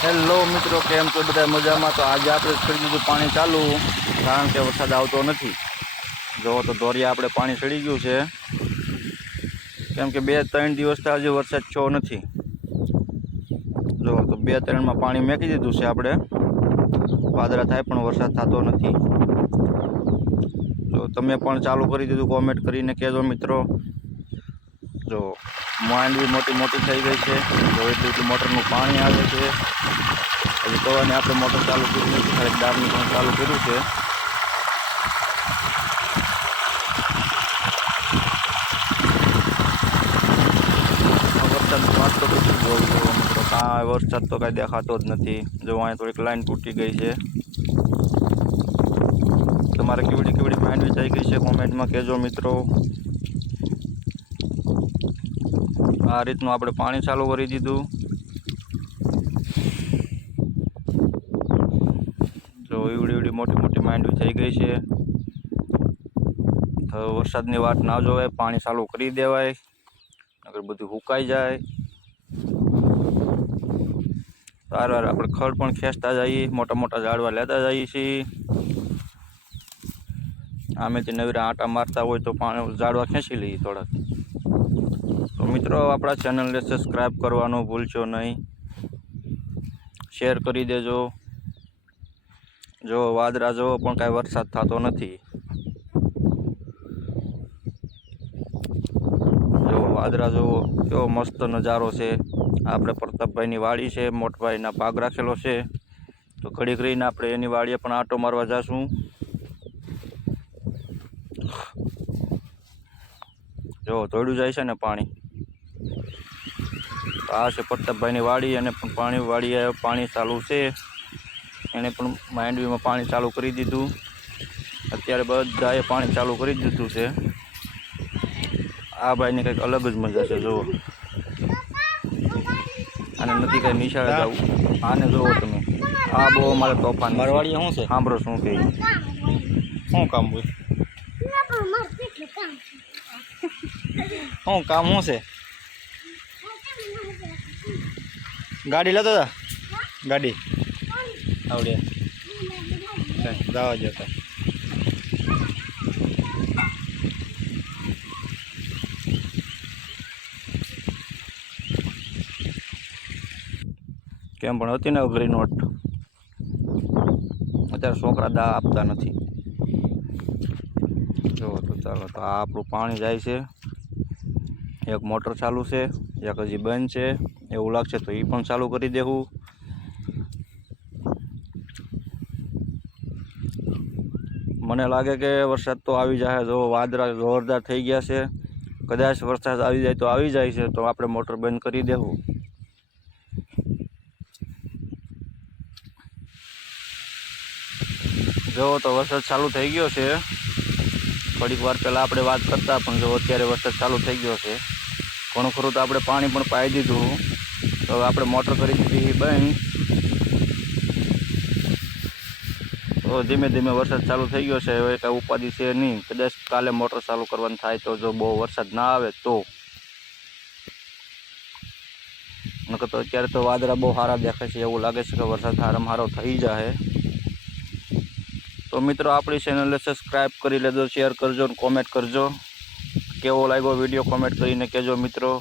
Hello મિત્રો, કેમ છો બધા મજામાં? તો આજે આપણે છોડી દીધું પાણી ચાલુ, કારણ કે વરસાદ આવતો નથી. જો તો દોરિયા આપણે પાણી ચડી ગયું છે, કેમ કે 2-3 દિવસથી હજી વરસાદ થયો નથી. જો તો 2-3માં પાણી મેકી દીધું છે આપણે, વાદળા થાય પણ વરસાદ થતો નથી. જો તમે પણ ચાલુ કરી દીધું, કોમેન્ટ કરીને કહેજો મિત્રો. જો માંડવી મોટી મોટી થઈ ગઈ છે, જો એટલું મોટરનું પાણી આવે છે. હજી કવાની આપણે મોટર ચાલુ કરી નથી, ખાલી દાળનું પણ ચાલુ કર્યું છે. વરસાદની વાત તો કેટલી જોઉં છું મિત્રો, કાંઈ વરસાદ તો કાંઈ દેખાતો જ નથી. જો અહીંયા થોડીક લાઈન તૂટી ગઈ છે. તમારે કેવડી કેવડી માંડવી થઈ ગઈ છે કોમેન્ટમાં કહેજો મિત્રો. આ રીતનું આપણે પાણી ચાલુ કરી દીધું. જો એવડી મોટી મોટી માંડવી થઈ ગઈ છે. હવે વરસાદની વાત ના જોવાય, પાણી ચાલુ કરી દેવાય, નકર બધું સુકાઈ જાય. સારવાર આપણે ખડ પણ ખેંચતા જઈએ, મોટા મોટા ઝાડવા લેતા જઈએ છીએ. આમેથી નવીરા આંટા મારતા હોય તો પાણી ઝાડવા ખેંચી લઈએ થોડાક. તો મિત્રો, આપણા ચેનલને સબસ્ક્રાઈબ કરવાનું ભૂલશો નહીં, શેર કરી દેજો. જો વાદળા જોવો પણ કાંઈ વરસાદ થતો નથી. જો વાદળા જોવો કેવો મસ્ત નજારો છે. આપણે પ્રતાપભાઈની વાડી છે, મોટભાઈના ભાગ રાખેલો છે. તો ઘડીક રહીને આપણે એની વાડીએ પણ આંટો મારવા જઈશું. જો ધોડ્યું જાય છે ને પાણી. આ છે પ્રતાપભાઈની વાડી, અને પણ વાડીએ પાણી ચાલુ છે. એને પણ માંડવીમાં પાણી ચાલુ કરી દીધું. અત્યારે બધાએ પાણી ચાલુ કરી દીધું છે. આ ભાઈની કંઈક અલગ જ મજા છે. જુઓ, આને નથી કંઈ નિશાળે જવું. આને જુઓ તમે, આ બહુ અમારે તોફાન. મારવાડી શું છે? સાંભળો શું કહે, શું કામ હોય? શું કામ શું છે? ગાડી લેતો હતા, ગાડી આવડે જવા જતા. કેમ પણ હતી ને અઘરી નોટ. અત્યારે છોકરા દા આપતા નથી. જો તો ચાલો, તો આ આપણું પાણી જાય છે. એક મોટર ચાલુ છે, એક હજી બંધ છે. એવું લાગશે તો એ પણ ચાલુ કરી દેવું. મને લાગે કે વરસાદ તો આવી જાય. જો વાદળા જોરદાર થઈ ગયા છે. કદાચ વરસાદ આવી જાય તો આવી જાય છે, તો આપણે મોટર બંધ કરી દેવું. જો તો વરસાદ ચાલુ થઈ ગયો છે. થોડીક વાર પહેલાં આપણે વાત કરતા, પણ જો અત્યારે વરસાદ ચાલુ થઈ ગયો છે. ઘણું ખરું તો આપણે પાણી પણ પાઈ દીધું. તો હવે આપણે મોટર કરી દીધી બંધ. તો ધીમે ધીમે વરસાદ ચાલુ થઈ ગયો છે. હવે કાંઈ ઉપાધિ છે નહીં. કદાચ કાલે મોટર ચાલુ કરવાનું થાય તો, જો બહુ વરસાદ ના આવે તો. નકર તો અત્યારે તો વાદળા બહુ સારા દેખાય છે. એવું લાગે છે કે વરસાદ સારામાં સારો થઈ જાય. તો મિત્રો, આપણી ચેનલને સબસ્ક્રાઈબ કરી લેજો, શેર કરજો અને કોમેન્ટ કરજો. કેવો લાગ્યો વિડીયો કોમેન્ટ કરીને કહેજો મિત્રો.